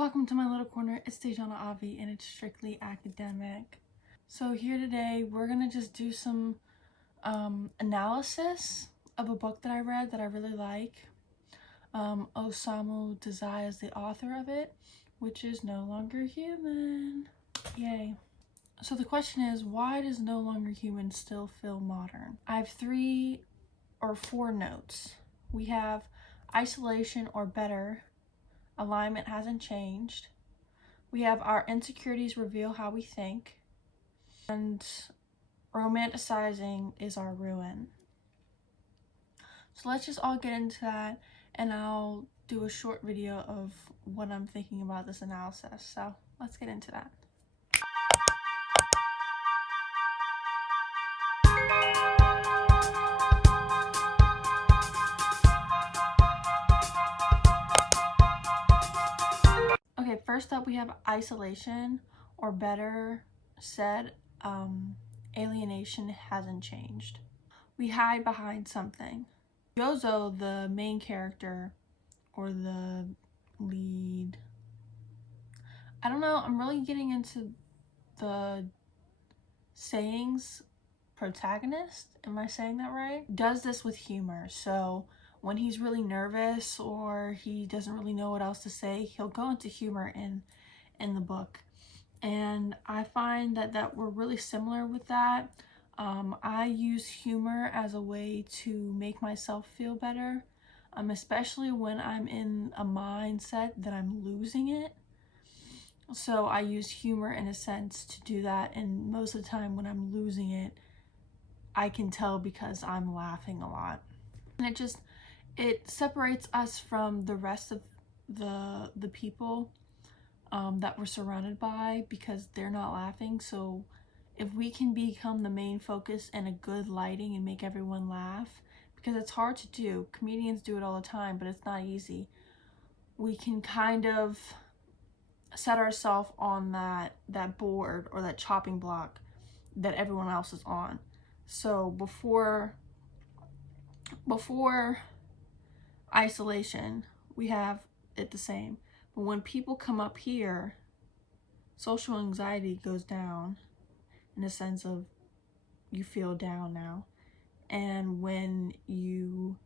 Welcome to my little corner. It's Dejana Avi and it's strictly academic. So here today we're gonna just do some analysis of a book that I read that I really like. Osamu Dazai is the author of it, which is No Longer Human. Yay. So the question is, why does No Longer Human still feel modern? I have 3 or 4 notes. We have isolation or better. Alignment hasn't changed. We have our insecurities reveal how we think. And romanticizing is our ruin. So let's just all get into that, and I'll do a short video of what I'm thinking about this analysis. So let's get into that. Okay, first up we have isolation, or better said, alienation hasn't changed. We hide behind something. Yōzō, the main character, or the lead, I don't know, I'm really getting into the sayings protagonist, am I saying that right? Does this with humor. So when he's really nervous or he doesn't really know what else to say, he'll go into humor in the book. And I find that we're really similar with that. I use humor as a way to make myself feel better, especially when I'm in a mindset that I'm losing it. So I use humor in a sense to do that, and most of the time when I'm losing it, I can tell because I'm laughing a lot. And it separates us from the rest of the people that we're surrounded by, because they're not laughing. So if we can become the main focus and a good lighting and make everyone laugh, because it's hard to do, comedians do it all the time, but it's not easy, we can kind of set ourselves on that board or that chopping block that everyone else is on. So before isolation, we have it the same. But when people come up here, social anxiety goes down, in a sense of you feel down now. And when you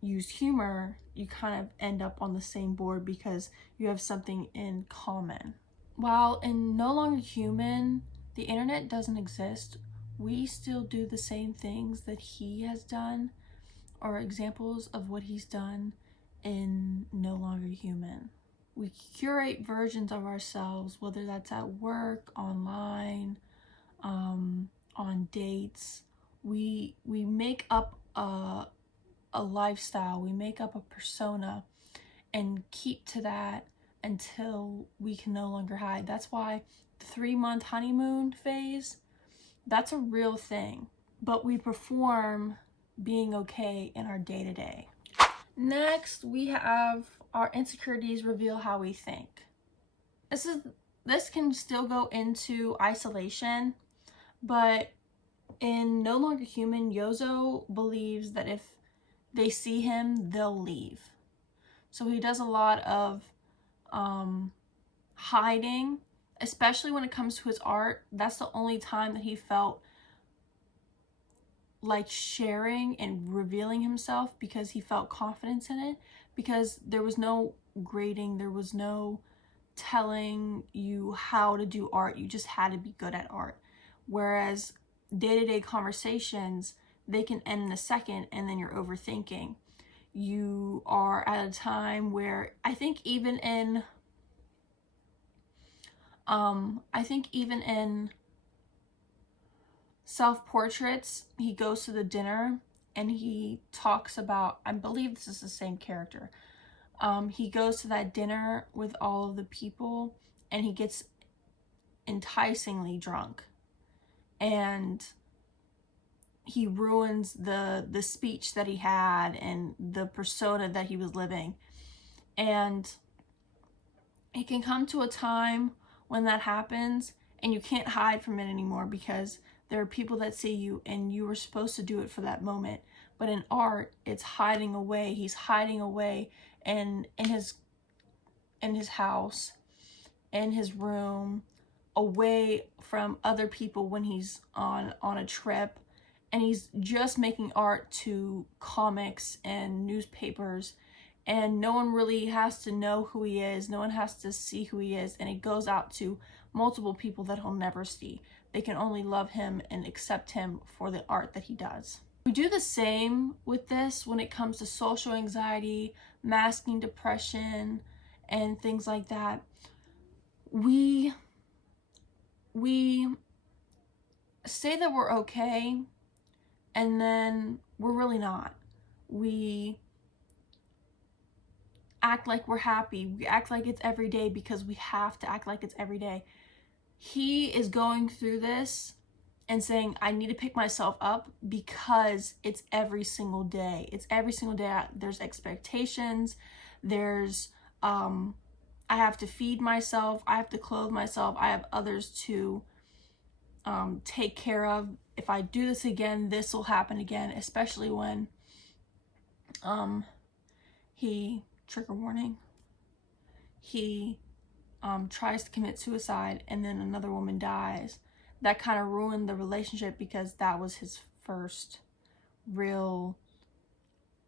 use humor, you kind of end up on the same board because you have something in common. While in No Longer Human, the internet doesn't exist, we still do the same things that he has done, or examples of what he's done in No Longer Human. We curate versions of ourselves, whether that's at work, online, on dates. We make up a lifestyle, we make up a persona and keep to that until we can no longer hide. That's why the 3-month honeymoon phase, that's a real thing, but we perform being okay in our day-to-day. Next, we have our insecurities reveal how we think. This can still go into isolation, but in No Longer Human, Yōzō believes that if they see him, they'll leave. So he does a lot of hiding, especially when it comes to his art. That's the only time that he felt like sharing and revealing himself, because he felt confidence in it, because there was no grading, there was no telling you how to do art, you just had to be good at art. Whereas day-to-day conversations, they can end in a second and then you're overthinking. You are at a time where I think even in self-portraits, he goes to the dinner and he talks about, I believe this is the same character, he goes to that dinner with all of the people and he gets enticingly drunk and he ruins the speech that he had and the persona that he was living. And it can come to a time when that happens and you can't hide from it anymore, because there are people that see you and you were supposed to do it for that moment. But in art, it's hiding away. He's hiding away, and in his in his house, in his room, away from other people when he's on a trip, and he's just making art to comics and newspapers, and no one really has to know who he is, no one has to see who he is, and he goes out to multiple people that he'll never see. They can only love him and accept him for the art that he does. We do the same with this when it comes to social anxiety, masking depression, and things like that. We say that we're okay, and then we're really not. We act like we're happy. We act like it's every day because we have to act like it's every day. He is going through this and saying, I need to pick myself up because it's every single day. It's every single day. There's expectations. There's, I have to feed myself. I have to clothe myself. I have others to take care of. If I do this again, this will happen again, especially when he, trigger warning, he tries to commit suicide and then another woman dies. That kind of ruined the relationship because that was his first real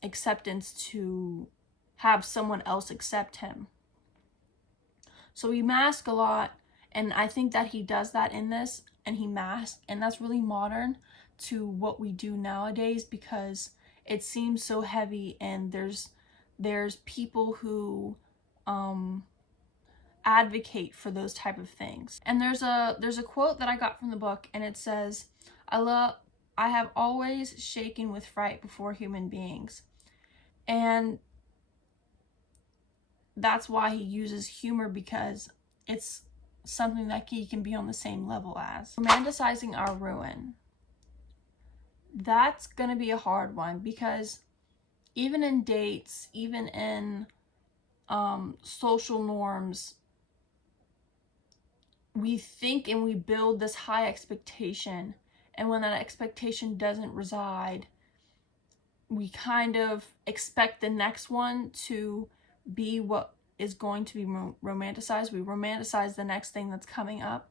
acceptance to have someone else accept him. So he masks a lot, and I think that he does that in this, and he masks, and that's really modern to what we do nowadays because it seems so heavy, and there's people who advocate for those type of things. And there's a quote that I got from the book, and it says, I have always shaken with fright before human beings. And that's why he uses humor, because it's something that he can be on the same level as. Romanticizing our ruin. That's gonna be a hard one because even in dates, even in social norms, we think and we build this high expectation, and when that expectation doesn't reside, we kind of expect the next one to be what is going to be romanticized. We romanticize the next thing that's coming up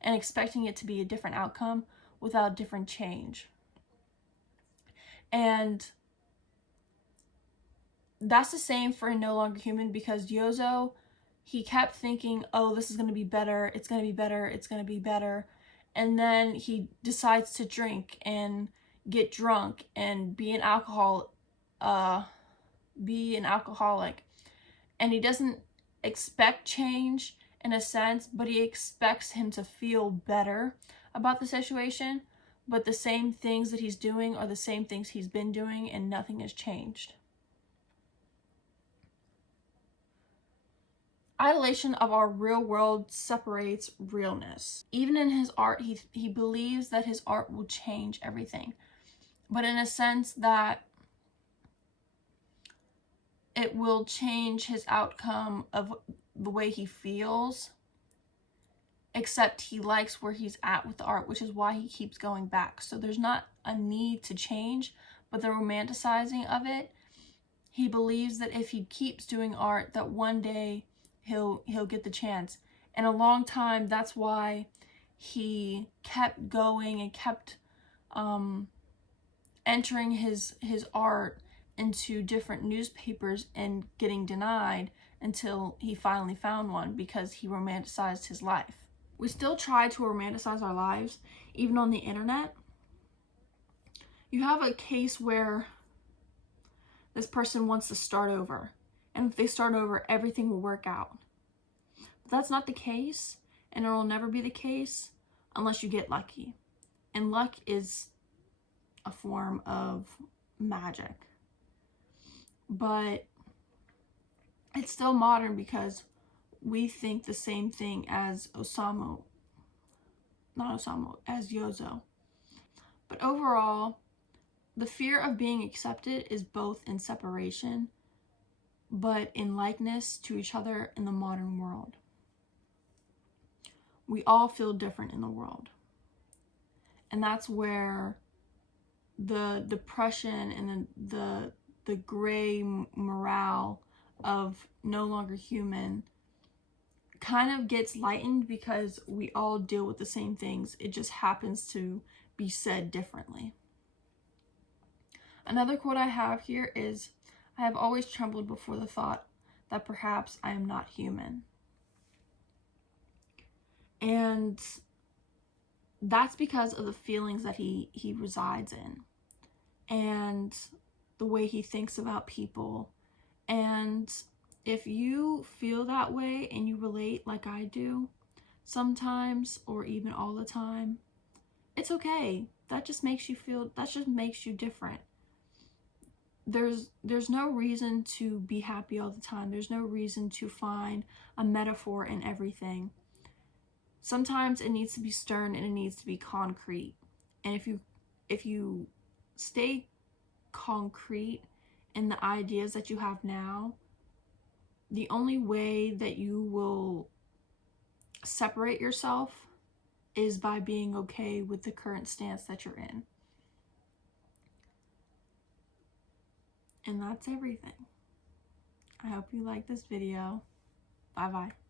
and expecting it to be a different outcome without different change. And that's the same for No Longer Human, because Yōzō, he kept thinking, oh, this is going to be better, it's going to be better, it's going to be better. And then he decides to drink and get drunk and be an alcoholic. And he doesn't expect change in a sense, but he expects him to feel better about the situation. But the same things that he's doing are the same things he's been doing, and nothing has changed. Idolation of our real world separates realness. Even in his art, he believes that his art will change everything, but in a sense that it will change his outcome of the way he feels, except he likes where he's at with the art, which is why he keeps going back. So there's not a need to change, but the romanticizing of it, he believes that if he keeps doing art, that one day he'll get the chance. And a long time, that's why he kept going and kept entering his art into different newspapers and getting denied until he finally found one, because he romanticized his life. We still try to romanticize our lives, even on the internet. You have a case where this person wants to start over, and if they start over, everything will work out. But that's not the case, and it will never be the case unless you get lucky. And luck is a form of magic. But it's still modern because we think the same thing as as Yōzō. But overall, the fear of being accepted is both in separation, but in likeness to each other in the modern world. We all feel different in the world. And that's where the depression and the gray morale of No Longer Human kind of gets lightened because we all deal with the same things. It just happens to be said differently. Another quote I have here is, "I have always trembled before the thought that perhaps I am not human." And that's because of the feelings that he resides in, and the way he thinks about people. And if you feel that way and you relate like I do sometimes, or even all the time, it's okay. That just makes you different. There's no reason to be happy all the time. There's no reason to find a metaphor in everything. Sometimes it needs to be stern and it needs to be concrete. And if you stay concrete in the ideas that you have now, the only way that you will separate yourself is by being okay with the current stance that you're in. And that's everything. I hope you liked this video. Bye bye.